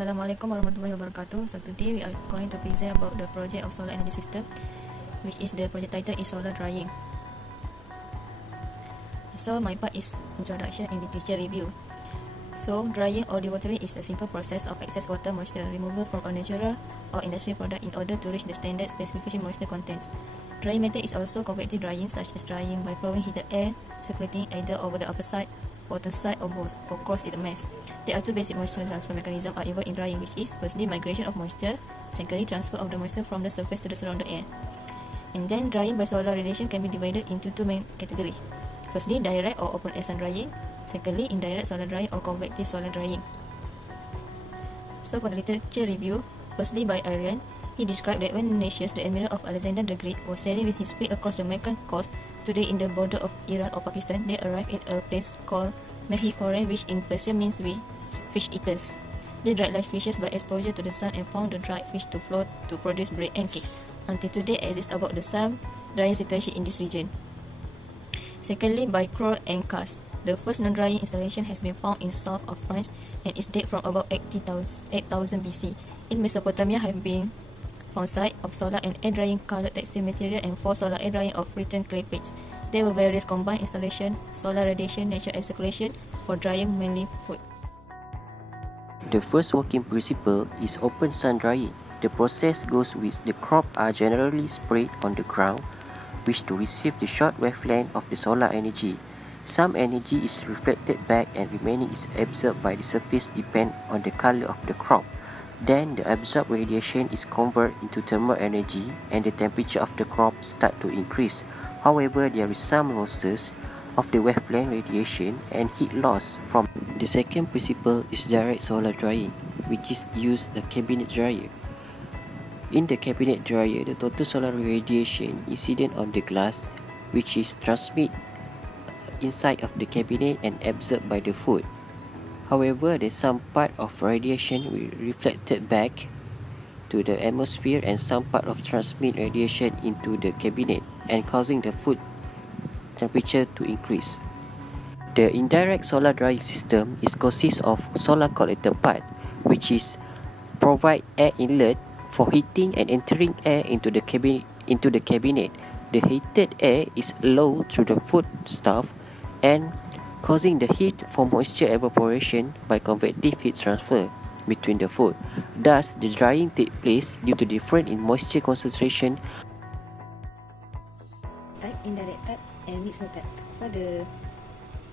Assalamualaikum warahmatullahi wabarakatuh. So today we are going to present about the project of solar energy system, which is the project title is solar drying. So my part is introduction and literature review. So drying or dewatering is a simple process of excess water moisture removal from a natural or industrial product in order to reach the standard specification moisture contents. Drying method is also convective drying, such as drying by flowing heated air circulating either over the upper side, bottom side, or both, or cross in the mass. There are two basic moisture transfer mechanisms are involved in drying, which is firstly migration of moisture, secondly transfer of the moisture from the surface to the surrounding air. And then drying by solar radiation can be divided into two main categories. Firstly, direct or open air sun drying. Secondly, indirect solar drying or convective solar drying. So for the literature review, firstly by Arian, he described that when Ignatius, the admiral of Alexander the Great, was sailing with his fleet across the Meccan coast, today in the border of Iran or Pakistan, they arrived at a place called Mehikore, which in Persian means we fish eaters. They dried large fishes by exposure to the sun and found the dried fish to float to produce bread and cakes. Until today exists about the same drying situation in this region. Secondly, by Kroll and Cass. The first non-drying installation has been found in south of France and is dated from about 8000 BC. In Mesopotamia have been found sites of solar and air drying colored textile material and 4 solar air drying of written clay plates. There were various combined installation, solar radiation, natural air circulation for drying mainly food. The first working principle is open sun drying. The process goes with the crop are generally spread on the ground, which to receive the short wavelength of the solar energy. Some energy is reflected back and remaining is absorbed by the surface depend on the color of the crop. Then the absorbed radiation is converted into thermal energy and the temperature of the crop start to increase. However, there is some losses of the wavelength radiation and heat loss from. The second principle is direct solar drying, which is used the cabinet dryer. In the cabinet dryer, the total solar radiation incident on the glass, which is transmitted inside of the cabinet and absorbed by the food. However, there's some part of radiation reflected back to the atmosphere and some part of transmit radiation into the cabinet and causing the food temperature to increase. The indirect solar drying system is consists of solar collector part, which is provide air inlet for heating and entering air into the cabinet. The heated air is low through the food stuff and causing the heat for moisture evaporation by convective heat transfer between the food. Thus, the drying takes place due to difference in moisture concentration. Type, indirect type, and mixed mode type. For the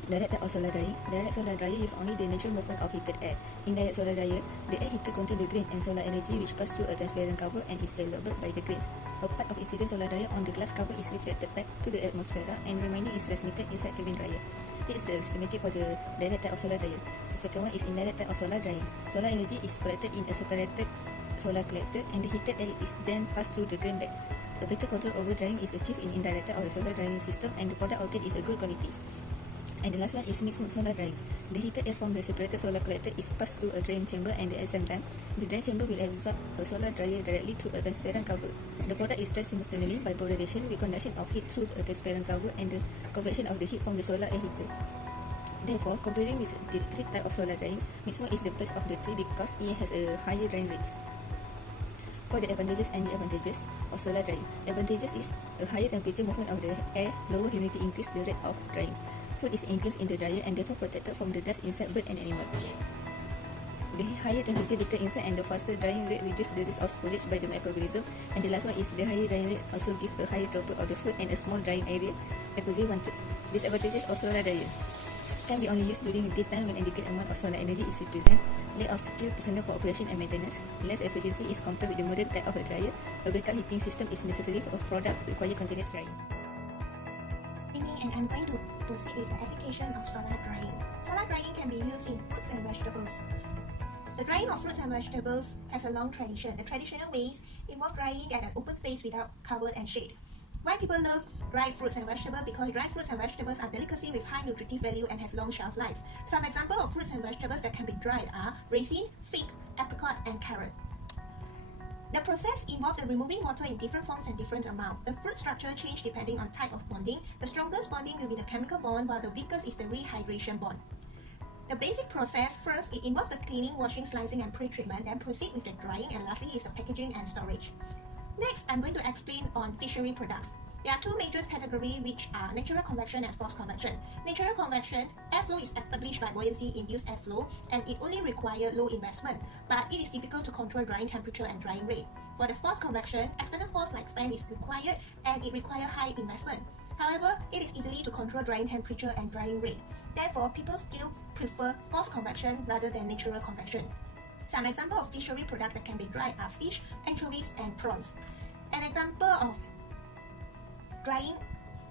direct type of solar dryer use only the natural movement of heated air. Indirect solar dryer, the air heater contains the grain and solar energy which pass through a transparent cover and is absorbed by the grains. A part of incident solar dryer on the glass cover is reflected back to the atmosphere and remaining is transmitted inside cabin dryer. This is the schematic for the direct type of solar dryer. The second one is indirect type of solar drying. Solar energy is collected in a separated solar collector and the heated air is then passed through the grain bag. A better control over drying is achieved in indirect type of the solar drying system and the product obtained is a good quality. And the last one is mixed mode solar drying. The heated air from the separated solar collector is passed through a drain chamber and at the same time, the drain chamber will absorb a solar dryer directly through a transparent cover. The product is dried simultaneously by both radiation with conduction of heat through a transparent cover and the convection of the heat from the solar air heater. Therefore, comparing with the three types of solar drying, mixed mode is the best of the three because it has a higher drying rates. For the advantages and disadvantages of solar drying, advantages is a higher temperature movement of the air, lower humidity increase the rate of drying. Food is enclosed in the dryer and therefore protected from the dust inside bird and animal. The higher temperature deter insect and the faster drying rate reduce the risk of spoilage by the microorganism. And the last one is the higher drying rate also give a higher throughput of the food and a small drying area. Advantages. Disadvantages of solar dryer can be only used during daytime when adequate amount of solar energy is present. Lack of skilled personnel for operation and maintenance. Less efficiency is compared with the modern type of a dryer. A backup heating system is necessary for a product require continuous drying. And I'm going to proceed with the application of solar drying. Solar drying can be used in fruits and vegetables. The drying of fruits and vegetables has a long tradition. The traditional ways involve drying at an open space without cover and shade. Why people love dried fruits and vegetables? Because dried fruits and vegetables are delicacy with high nutritive value and have long shelf life. Some examples of fruits and vegetables that can be dried are raisin, fig, apricot, and carrot. The process involves removing water in different forms and different amounts. The fruit structure changes depending on type of bonding. The strongest bonding will be the chemical bond, while the weakest is the rehydration bond. The basic process, first, it involves the cleaning, washing, slicing, and pre-treatment, then proceed with the drying, and lastly is the packaging and storage. Next, I'm going to explain on fishery products. There are two major categories, which are natural convection and forced convection. Natural convection, airflow is established by buoyancy-induced airflow, and it only requires low investment, but it is difficult to control drying temperature and drying rate. For the forced convection, external force like fan is required, and it requires high investment. However, it is easy to control drying temperature and drying rate. Therefore, people still prefer forced convection rather than natural convection. Some examples of fishery products that can be dried are fish, anchovies, and prawns. An example of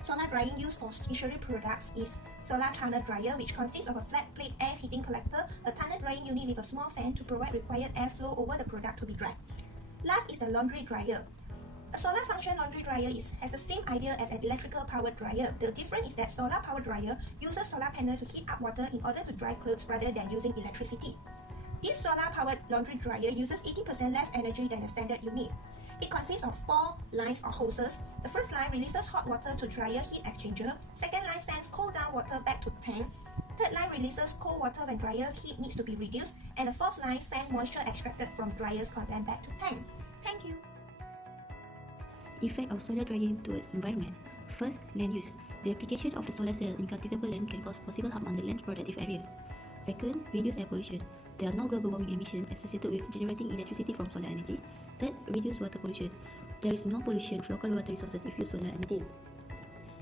solar drying used for fishery products is solar tunnel dryer, which consists of a flat plate air heating collector, a tunnel drying unit with a small fan to provide required airflow over the product to be dried. Last is the laundry dryer. A solar function laundry dryer has the same idea as an electrical powered dryer. The difference is that solar powered dryer uses solar panel to heat up water in order to dry clothes rather than using electricity. This solar powered laundry dryer uses 80% less energy than a standard unit. It consists of 4 lines or hoses. The first line releases hot water to dryer heat exchanger. Second line sends cool down water back to tank. Third line releases cold water when dryer's heat needs to be reduced. And the fourth line sends moisture extracted from dryer's content back to tank. Thank you. Effect of solar drying towards environment. First, land use. The application of the solar cell in cultivable land can cause possible harm on the land's productive area. Second, reduce air pollution. There are no global warming emissions associated with generating electricity from solar energy. Third, reduce water pollution. There is no pollution of local water resources if you use solar energy.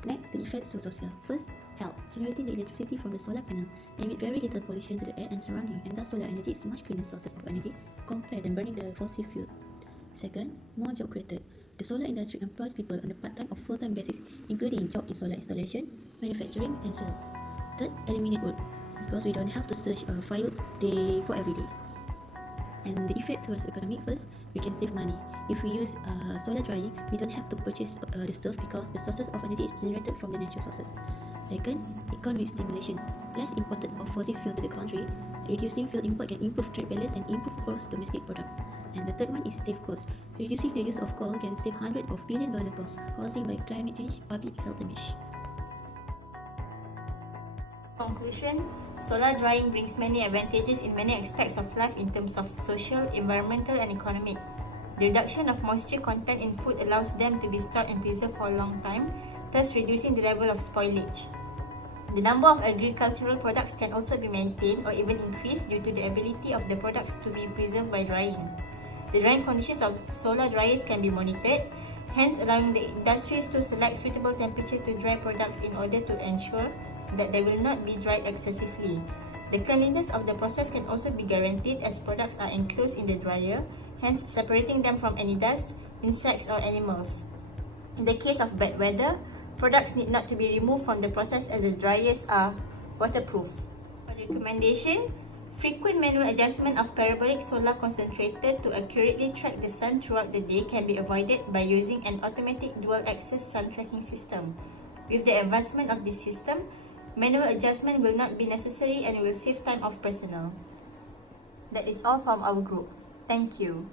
Next, the effects to social. First, health. Generating the electricity from the solar panel emit very little pollution to the air and surrounding, and thus solar energy is much cleaner sources of energy compared than burning the fossil fuel. Second, more job created. The solar industry employs people on a part-time or full-time basis, including jobs in solar installation, manufacturing, and sales. Third, eliminate work, because we don't have to search a file for every day. And the effect towards economic, first, we can save money. If we use solar drying, we don't have to purchase the stuff because the sources of energy is generated from the natural sources. Second, economic stimulation. Less imported of fossil fuel to the country. Reducing fuel import can improve trade balance and improve gross domestic product. And the third one is save costs. Reducing the use of coal can save hundreds of billion-dollar costs caused by climate change, public health damage. Conclusion, solar drying brings many advantages in many aspects of life in terms of social, environmental, and economic. The reduction of moisture content in food allows them to be stored and preserved for a long time, thus reducing the level of spoilage. The number of agricultural products can also be maintained or even increased due to the ability of the products to be preserved by drying. The drying conditions of solar dryers can be monitored, hence allowing the industries to select suitable temperature to dry products in order to ensure that they will not be dried excessively. The cleanliness of the process can also be guaranteed as products are enclosed in the dryer, hence separating them from any dust, insects, or animals. In the case of bad weather, products need not to be removed from the process as the dryers are waterproof. For the recommendation, frequent manual adjustment of parabolic solar concentrator to accurately track the sun throughout the day can be avoided by using an automatic dual-axis sun tracking system. With the advancement of this system, manual adjustment will not be necessary and will save time of personnel. That is all from our group. Thank you.